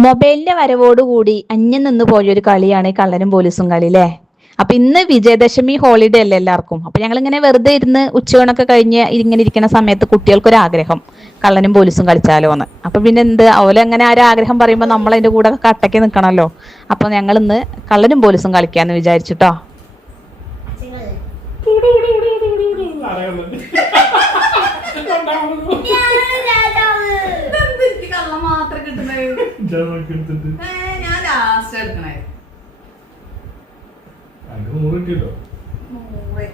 മൊബൈലിന്റെ വരവോടുകൂടി അന്യം നിന്ന് പോയൊരു കളിയാണ് ഈ കള്ളനും പോലീസും കളി അല്ലേ അപ്പൊ ഇന്ന് വിജയദശമി ഹോളിഡേ അല്ലേ എല്ലാവർക്കും? അപ്പൊ ഞങ്ങൾ ഇങ്ങനെ വെറുതെ ഇരുന്ന് ഉച്ചയൂണൊക്കെ കഴിഞ്ഞ് ഇങ്ങനെ ഇരിക്കുന്ന സമയത്ത് കുട്ടികൾക്ക് ഒരു ആഗ്രഹം കള്ളനും പോലീസും കളിച്ചാലോ എന്ന് അപ്പൊ പിന്നെ എന്ത്? അവലെ അങ്ങനെ ആ ഒരു ആഗ്രഹം പറയുമ്പോൾ നമ്മൾ അതിന്റെ കൂടെ കട്ടയ്ക്ക് നിൽക്കണമല്ലോ അപ്പൊ ഞങ്ങൾ ഇന്ന് കള്ളനും പോലീസും കളിക്കാന്ന് വിചാരിച്ചിട്ടോ. ഇതെന്ത് എനിക്ക് കള്ളം മാത്രം കിട്ടുന്നത് ഏ, ഞാൻ ലാസ്റ്റ് എടുക്കണേ. നൂറ് കിട്ടിയല്ലോ. നൂറ്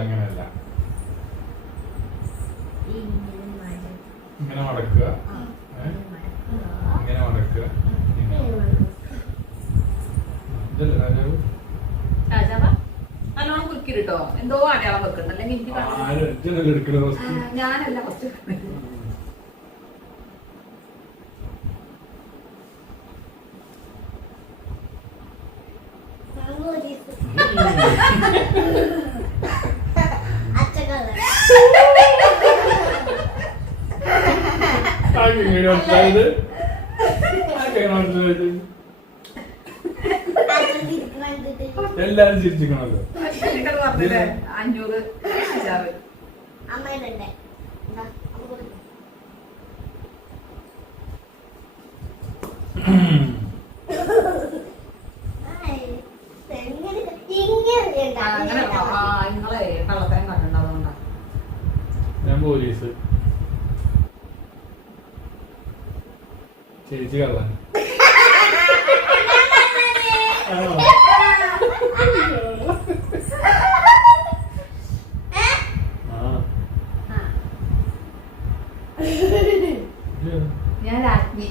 അങ്ങനെയല്ല ഇങ്ങനെ മടക്കുക ഏ? ഇങ്ങനെ മടക്കുക ഇങ്ങനെ. ഇതല്ലേ രാജാവ് രാജാവ കുറുക്കിട്ടോ എന്തോ അടയാളം വെക്കുന്നുണ്ട് അല്ലെങ്കിൽ എനിക്ക്? ഞാനല്ല ഫസ്റ്റ്? എല്ലാരും ചിരിച്ചിക്കണല്ലോ നിങ്ങൾ പറഞ്ഞില്ലേ അഞ്ഞൂറ് രാജാവ് ആ, അങ്ങനെ ആ നിങ്ങളെ കള്ളത്തരം കണ്ടിട്ടുണ്ട് അതുകൊണ്ടാ ഞാൻ പോലീസ് ചേച്ചി കള്ളൻ ആണോ? ആ. ഇല്ല. ഞാൻ രാജ്ഞി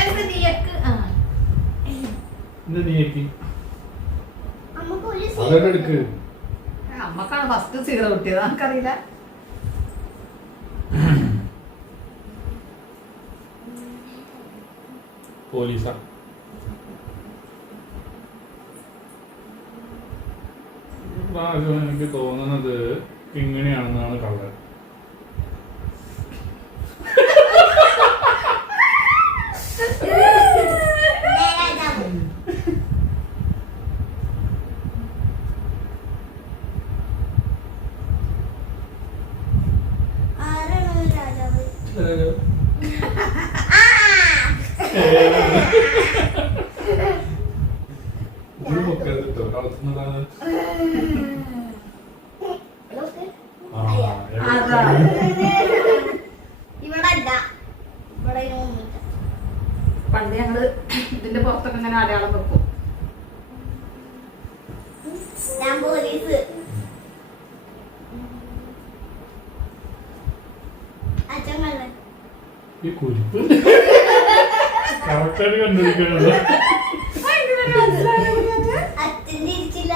എന്ത് നീയക്ക് ആ എന്താ നീക്കി അതൊക്കെ എടുക്ക് അമ്മക്കാണ് ഫസ്റ്റ് സീറോ കിട്ടിയത്. നമുക്കറിയില്ല. പോലീസാ. എനിക്ക് തോന്നുന്നത് ഇങ്ങനെയാണെന്നാണ് കള്ളൻ ഇത് പൊക്കരുത് ട്ടോ. കളത്തുന്നതാണ് ആ, അതാ. ഇവിടെ അല്ല ഇവിടെ ഒന്നുമില്ല പണ്ട് ഞങ്ങൾ ഇതിന്റെ പുറത്തൊക്കെ ഇങ്ങനെ അടയാളം വെക്കും. ഞാൻ പോലീസ്. ഈ കുരിപ്പ്. കറക്റ്റായിട്ട് കണ്ടുപിടിക്കണല്ലോ തിരിച്ചില്ല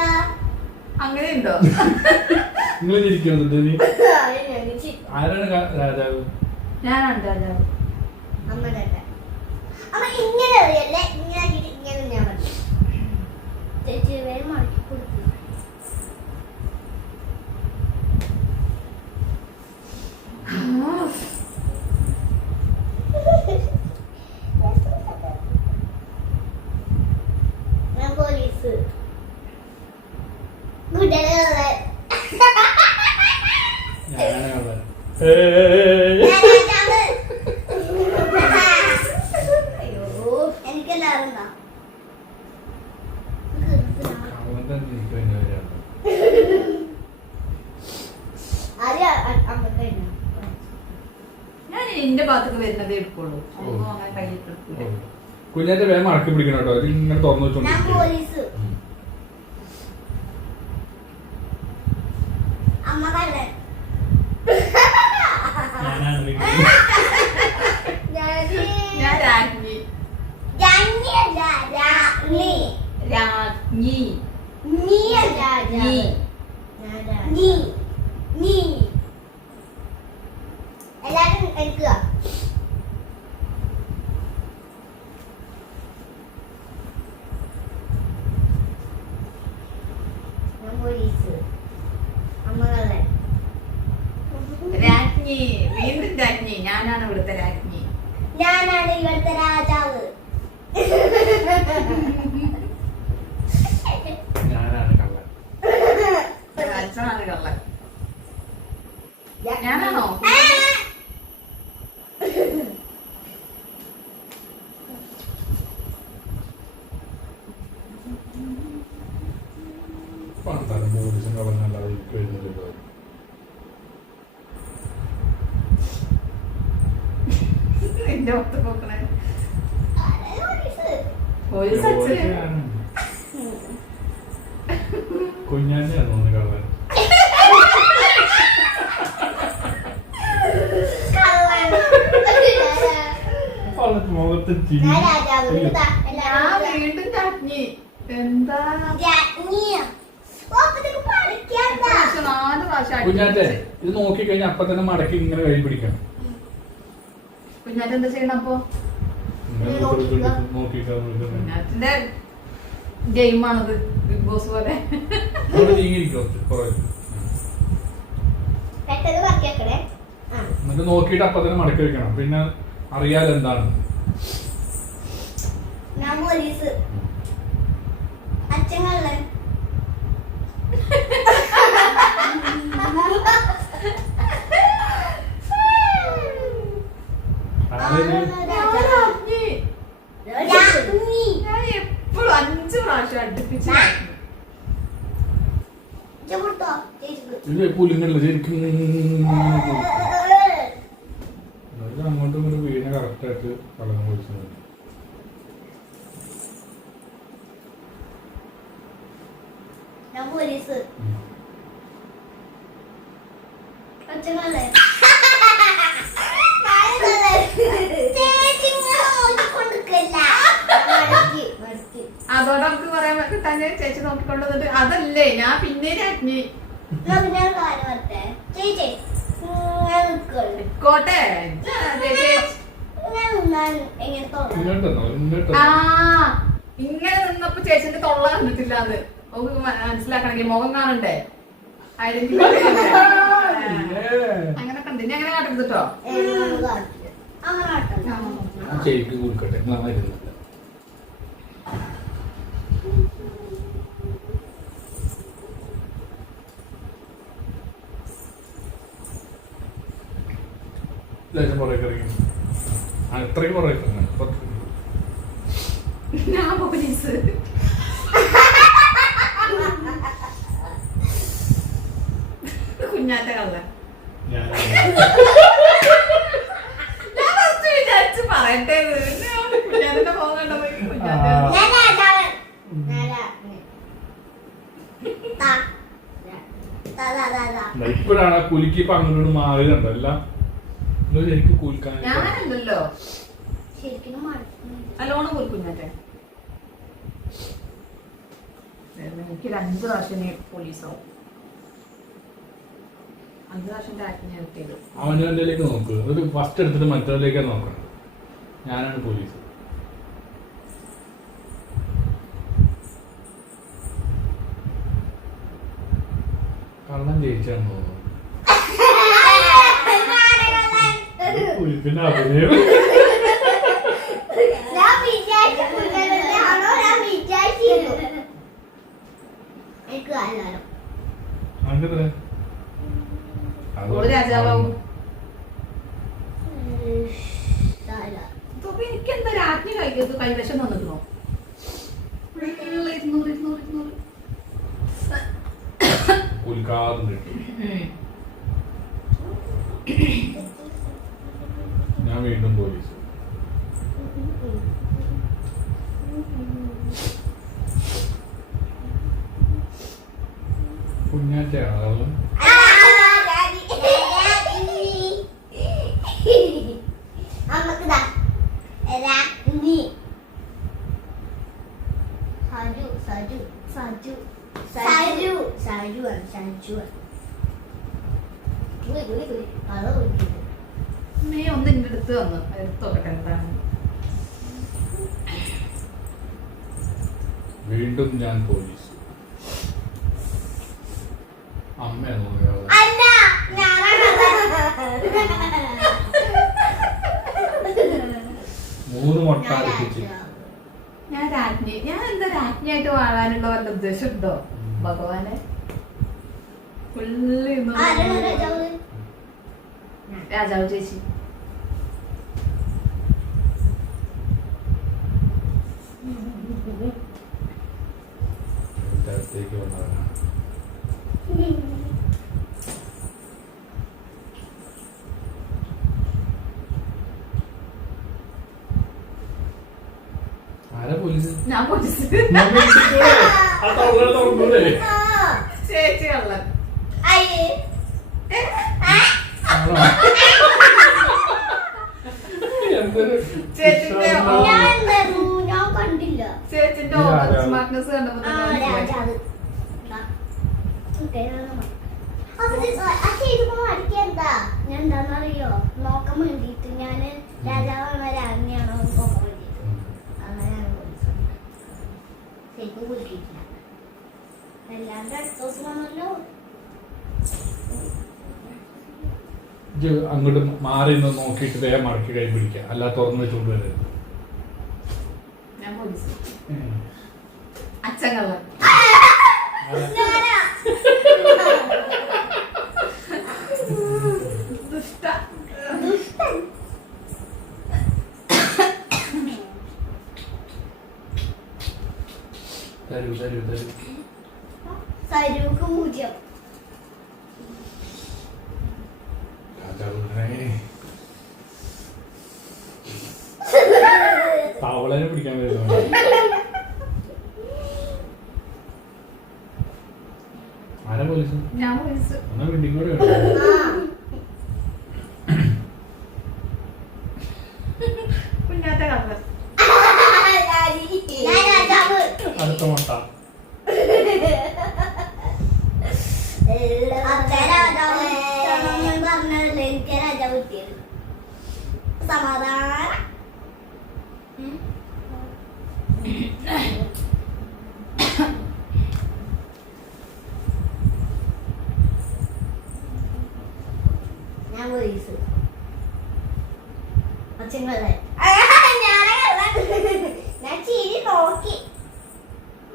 അങ്ങനെയുണ്ടോ നിങ്ങൾ നീ ആരാണ് രാജാവ്? ഞാനാണ് രാജാവ് അമ്മയുടെ അല്ല. അമ്മ ഇങ്ങനെ അറിയല്ലേ ഇങ്ങനെ ആക്കിയിട്ട് ഇങ്ങനെ ഞാൻ മതി ചേച്ചി വേഗം മടക്കി കൊടുക്കും ഞാൻ പോലീസ് ഗുഡലുകളെ ഞാനാണ് കള്ളൻ ഏയ്. അയ്യോ എനിക്കെല്ലാം അറിയാം കള്ളൻ തന്നെ എനിക്ക് ഭയങ്കര പേടിയാണ്. ആദ്യം അമ്മയ്ക്ക് ഞാൻ എന്റെ ഭാഗത്തേക്ക് വരുന്നതേ എടുക്കുള്ളൂ ഒന്നും അങ്ങനെ കയ്യിട്ട് എടുക്കൂല ഓ. കുഞ്ഞാറ്റ വേഗം മടക്കി പിടിക്കണം കേട്ടോ. ഇത് ഇങ്ങനെ തുറന്നു ഞാൻ വെച്ചോണ്ടിരിക്കും പോലീസ് അമ്മ കള്ളൻ ഞാനാണ് നിങ്ങൾ. ഞാൻ രാജ്ഞി രാജ്ഞിയല്ല രാജ്ഞി രാജ്ഞി നീയല്ല നീ നീ നീ എല്ലാരും എടുക്കുക പോലീസ് അമ്മകളെ രാജ്ഞി വീണ്ടും രാജ്ഞി ഞാനാണ് ഇവിടുത്തെ രാജ്ഞി ഞാനാണ് ഇവിടുത്തെ രാജാവ് ഞാനാണ് കള്ളൻ അച്ഛനാണ് കള്ളൻ ഞാനാണോ പണ്ടാണ് പോലീസും കള്ളനല്ലാതെ എനിക്ക് വരുന്നില്ലല്ലോ എന്റെ ഒത്ത് നോക്കണേ ആരാ പോലീസ്? പോലീസ് അച്ഛൻ ഞാനാണ്. കുഞ്ഞാനെയാണ് തോന്നുന്നു കള്ളൻ കള്ളൻ. അവളുടെ മുഖത്ത് ചിരി ഞാൻ രാജാവ് ഇതാ, ഞാൻ വീണ്ടും എന്താ രാജ്ഞിയാ. ഓ, അപ്പൊ നിനക്ക് പഠിക്കാനുണ്ടാ? പ്രാവശ്യം നാല് പ്രാവശ്യം കുഞ്ഞാറ്റെ ഇത് നോക്കി കഴിഞ്ഞാൽ അപ്പൊ തന്നെ മടക്കി ഇങ്ങനെ കൈ പിടിക്കണം. കുഞ്ഞാറ്റ എന്താ ചെയ്യണം അപ്പൊ. കുഞ്ഞാറ്റിന്റെ ഗെയിമാണത് ബിഗ് ബോസ് പോലെ. എന്നിട്ട് നോക്കിയിട്ട് അപ്പൊ തന്നെ മടക്കി വെക്കണം. പിന്നെ അറിയാതെ എന്താണ്. അച്ഛൻ കള്ളൻ ആരേത്? ഞാൻ എപ്പോഴും അഞ്ചു പ്രാവശ്യം അടുപ്പിച്ച് അങ്ങോട്ടും ഇങ്ങോട്ടും വീണ കറക്റ്റായിട്ട് പോയിട്ടുണ്ട് ഞാൻ പോലീസ്. അച്ഛൻ കള്ളൻ ചേച്ചി ഇങ്ങനെ നോക്കിക്കൊണ്ടിരിക്കല്ല. മടക്കി, മടക്കി. അതോടെ നമുക്ക് പറയാൻ കിട്ടാൻ ചേച്ചി നോക്കിക്കൊണ്ടത് അതല്ലേ ഞാൻ പിന്നെ രാജ്ഞി ഇങ്ങനെ കോട്ടെ ഇങ്ങനെ നിന്നപ്പോ ചേച്ചിന്റെ തൊള്ള കണ്ടിട്ടില്ല അത് മനസ്സിലാക്കണെങ്കിൽ മനസ്സിലാക്കണമെങ്കിൽ മുഖം കാണണ്ടേ? അങ്ങനെ കണ്ട്. ഇനി അങ്ങനെ കാട്ടെടുത്തിട്ടോ കേട്ടോ? അങ്ങനെ കാട്ടണ്ട. ലേശം പുറകെ ഇറങ്ങി ആ ഇത്രയും പുറകെ ഞാൻ പോലീസ് കുഞ്ഞാറ്റ കള്ള പറയട്ടെ കുഞ്ഞാറ്റന്റെ കണ്ടപ്പോ. ഇപ്പോഴാണ് കുലുക്കി ഇപ്പൊ അങ്ങോട്ട് മടുക്കുന്നു. നല്ലോണം കുഞ്ഞാറ്റെ എനിക്ക് രണ്ട് പ്രാവശ്യം പോലീസാവും. അഞ്ച് പ്രാവശ്യം രാജ്ഞി കിട്ടിയത് അവനവന്റെലേക്ക് നോക്കുക ഒരു ഫസ്റ്റ് എടുത്തിട്ട് മറ്റവരിലേക്കാണ് നോക്കണം ഞാനാണ് പോലീസ്. കള്ളം ജയിച്ചാണ് തോന്നുന്നു കുലിപ്പിന്റെ അഭിനയം ഞാൻ വിചാരിച്ച കുഞ്ഞാണെന്നാണോ ഞാൻ വിചാരിച്ചിരുന്നു. എനിക്ക് കാലാലോ. അങ്ങനെ ഓൾ രാജാവാവും താല. അപ്പൊ എനിക്ക് എന്താ രാജ്ഞി കൈകത്ത് കൈവശം വന്നിരുന്നോ ഇരുന്നൂറ് ഇരുന്നൂറ് ഇരുന്നൂറ് കുലിക്കാതെ കിട്ടി. ഞാൻ വീണ്ടും പോലീസ്. കുഞ്ഞാറ്റയാണ് വീണ്ടും ഞാൻ പോലീസ്. അമ്മ മൂന്ന് മുട്ട ഞാൻ അടുപ്പിച്ച്. ഞാൻ രാജ്ഞി. ഞാൻ എന്താ രാജ്ഞിയായിട്ട് വാഴാനുള്ള വല്ല ഉദ്ദേശം ഉണ്ടോ? ഭഗവാനെ. ഫുള്ള് രാജാവ്? രാജാവ് ചേച്ചി അടുത്തേക്ക് വന്നവനാണ് ആരാ പോലീസ് ഞാൻ പോലീസ് ഞാൻ വിളിച്ചിട്ടൂടെ? ആ തവള തുറന്നൂടെ? ആ. ചേച്ചി കള്ളൻ ചേച്ചിന്റെ. ഞാൻ കണ്ടില്ല ചേച്ചിന്റെ. സ്മാർട്ട്നെസ് കണ്ടപ്പോ ഞാൻ എന്താണെന്നറിയോ നോക്കാൻ വേണ്ടിട്ട് ഞാൻ രാജാവാണോ രാജ്ഞിയാണോ നോക്കാൻ വേണ്ടിട്ട് ഉം. അങ്ങനെയാണ് വിളിച്ചത്. ശരിക്കും കുലുക്കിയിട്ടില്ല എല്ലാവരുടെ അടുത്തോട്ട് വന്നല്ലോ അങ്ങോട്ട് മാറി നിന്ന് നോക്കിയിട്ട് വേഗം മടക്കി കൈ പിടിക്കുക. അല്ല തുറന്നു വെച്ചോണ്ട് വരരുത്. അച്ഛൻ കള്ളൻ ഞാനാ. ദുഷ്ട ദുഷ്ടൻ. തരൂ തരൂ തരൂ സരൂക്ക് പൂജ്യം രാജാവിനെ തവളനെ പിടിക്കാൻ വരുന്നു ആരാ പോലീസ് ഞാൻ പോലീസ് എന്നാ വീട്ടിൽ കൂടെ വേണം ആ കുഞ്ഞാറ്റ കള്ളൻ ഞാൻ രാജാവ് അടുത്ത മുട്ട അച്ഛൻ രാജാവ് ഞാൻ പറഞ്ഞതല്ലേ എനിക്ക് രാജാവ് കിട്ടിയത് സമാധാനം ഞാൻ പോലീസ് അച്ഛങ്ങളെ ഞാൻ ചിരി നോക്കി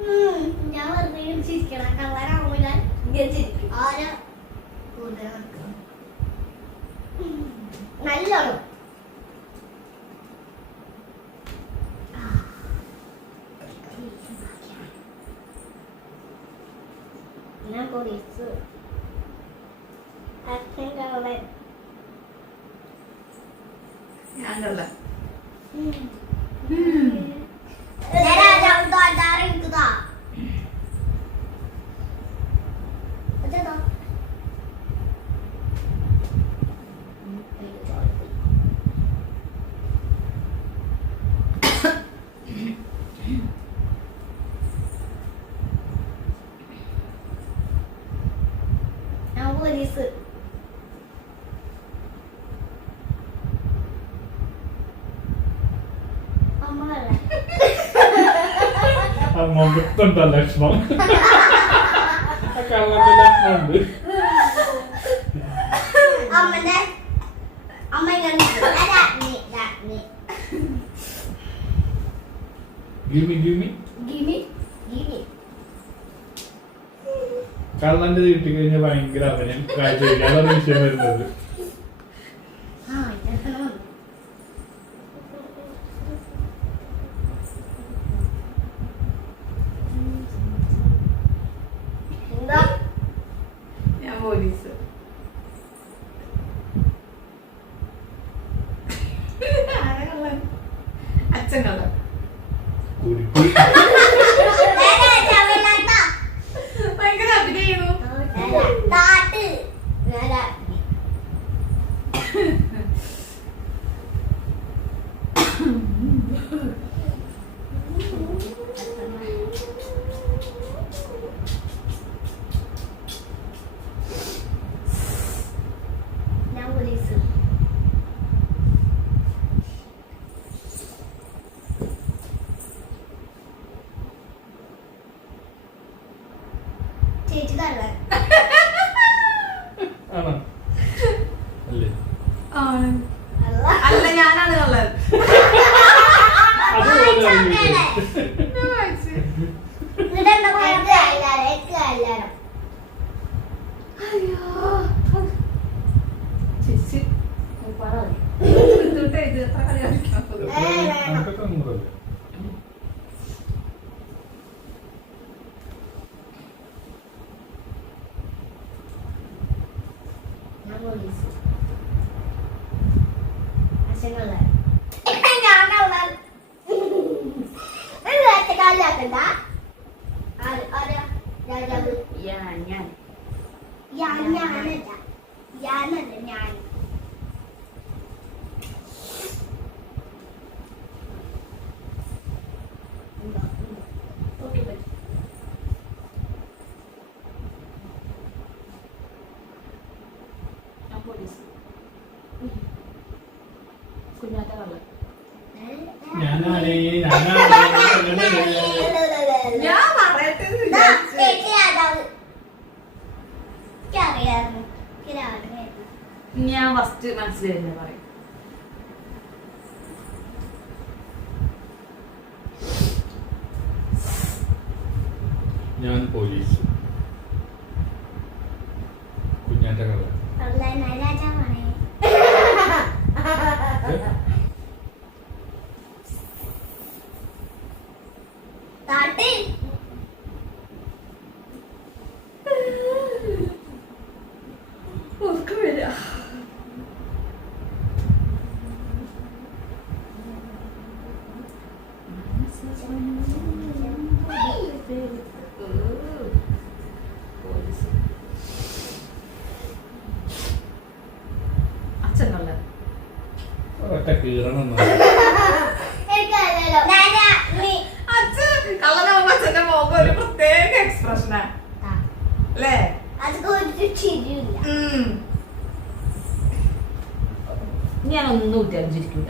ഉം, ഞാൻ വെറുതെ ഇങ്ങനെ ചിരിക്കണം കള്ളനാവുമ്പോ ഞാൻ ഇങ്ങനെ ചിരിക്കും ആരാ കൂടുതൽ നടക്കണം നല്ലോണം ഞാൻ പോലീസ് അച്ഛൻ കള്ളൻ ഞാൻ കള്ളൻ ഞാൻ രാജാവ് തോറ്റാറ് എനിക്കുതാ അച്ഛാ ഞാൻ പോലീസ് അമ്മ അല്ലേ ആ മുഖത്തുണ്ടോ ലക്ഷണം കള്ളന്റെ ലക്ഷണമുണ്ട് ഗിമി, ഗിമി. കള്ളന്റെ കിട്ടിക്കഴിഞ്ഞാൽ ഭയങ്കര അവനും കാഴ്ച അതാണ് വിഷയം വരുന്നത്. ഞാൻ ഫസ്റ്റ് മനസ്സിലായില്ല പറയും. ഞാൻ പോലീസ്. മുട്ട കീറണം പ്രത്യേക എക്സ്പ്രഷനാ ഞാൻ ഒന്നും വിചാരിച്ചിരിക്കൂല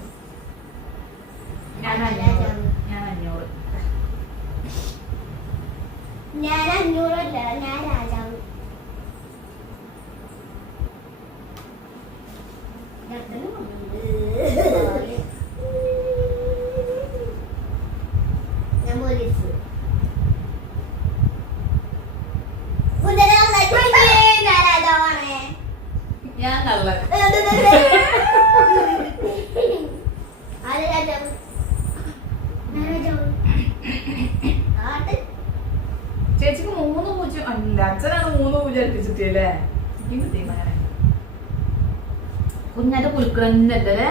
annelere.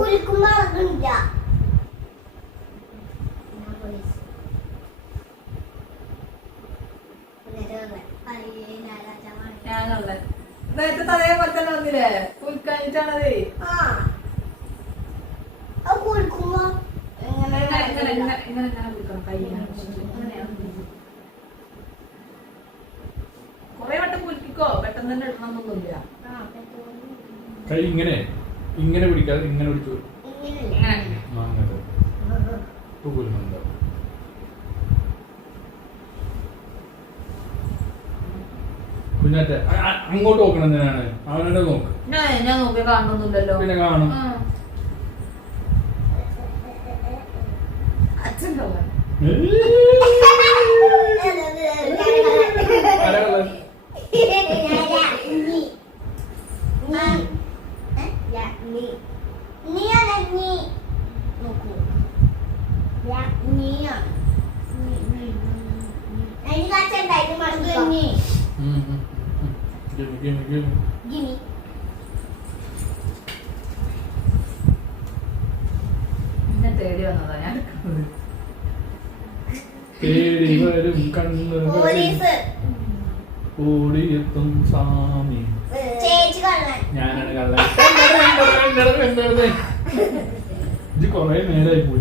Uykumaz bunca. കാണുന്നില്ലല്ലോ പിന്നെ കാണും. അച്ഛൻ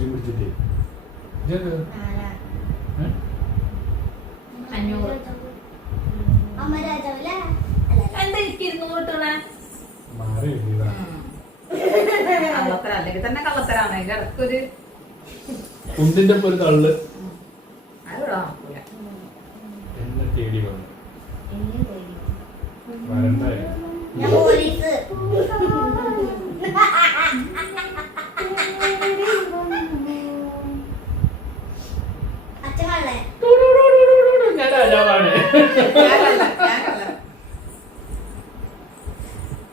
മീശയും പിടിച്ചിട്ടേ കള്ളത്തര അല്ലെങ്കിൽ തന്നെ കള്ളത്തരാണ്. അതിന്റെ ഇടക്കൊരു കുന്തിന്റെ ഒരു തള്ള്. എന്നെ തേടി വന്നു. വരണ്ടായിരുന്നു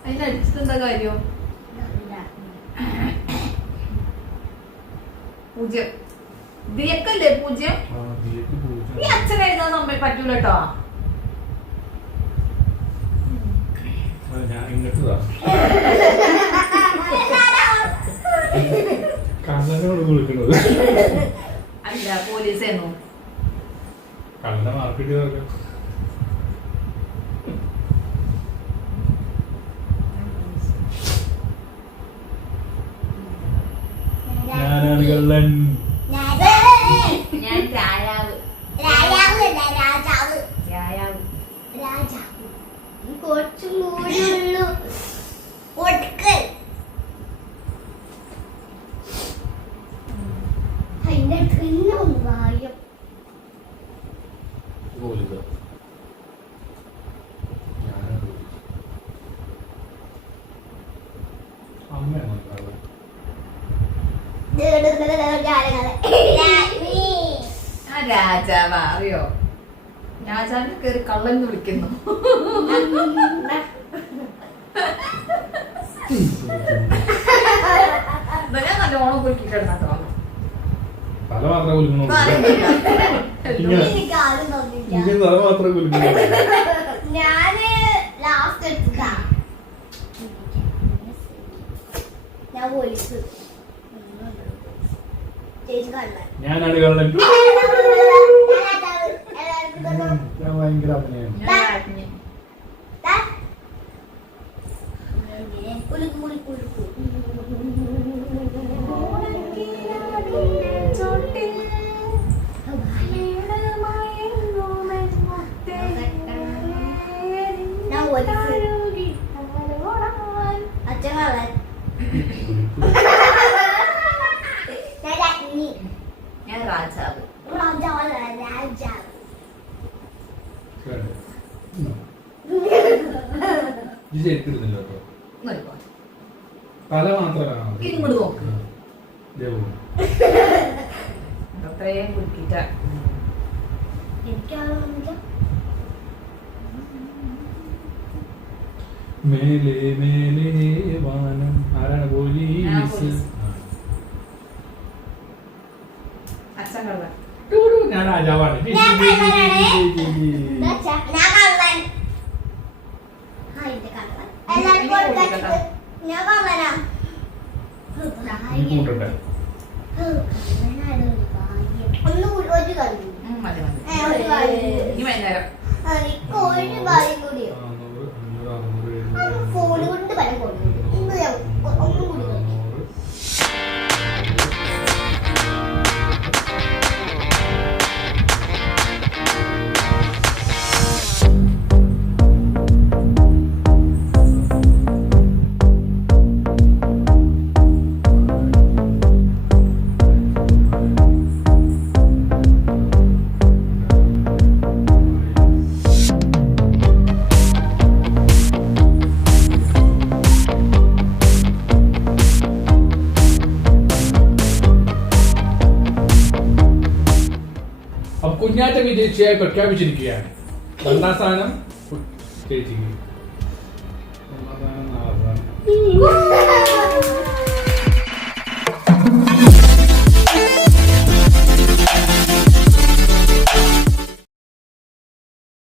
അതിനടിച്ചിട്ടെന്താ കാര്യം? പൂജ്യം. ദിയക്കല്ലേ പൂജ്യം. ഈ അച്ഛൻ എഴുതാൻ നമ്മെ പറ്റൂല കേട്ടോ ഞാൻ ഇങ്ങോട്ട് താ. കള്ളനോട് വിളിക്കണത്. അല്ല പോലീസേന്നു. കള്ളനെ മാർക്കറ്റ് England. രാജാവാ അറിയോ? രാജാവിനെ കയറി കള്ളൻ വിളിക്കുന്നു. കുലുക്കി കിടന്നാട്ടോ തല മാത്രമേ തല മാത്രമേ ഞാൻ ലാസ്റ്റ് എടുത്തതാ. ഞാൻ പോലീസ്. ചേച്ചി കള്ളൻ ഞാനാണ് കള്ളൻ എല്ലാവർക്കും ഉം, ഞാൻ ഭയങ്കര അഭിനയം ഞാൻ രാജ്ഞി. കുലുക്കു കുലുക്കു കുലുക്കു ഞാൻ പോലീസ് അച്ഛൻ കള്ളൻ ഞാൻ രാജ്ഞി ഞാൻ രാജാവ് രാജാവല്ല രാജാവ് കേട്ടോ? ഇത് ശരിക്കിരുന്നില്ല കേട്ടോ നോക്കോ തല മാത്രമേ കാണാം ഇങ്ങോട്ട് നോക്ക്. ദേവും അത്രയും കുലുക്കിട്ട എനിക്കാവുന്നില്ല മേലെ മേലെ വാനം. ആരാണ് പോലീസ്? ഞാൻ രാജാവാണ്. ഒന്ന് ഒരു കളി ഇനി വൈകുന്നേരം. കുഞ്ഞാറ്റ വിജയിച്ചയായി പ്രഖ്യാപിച്ചിരിക്കുകയാണ് രണ്ടാം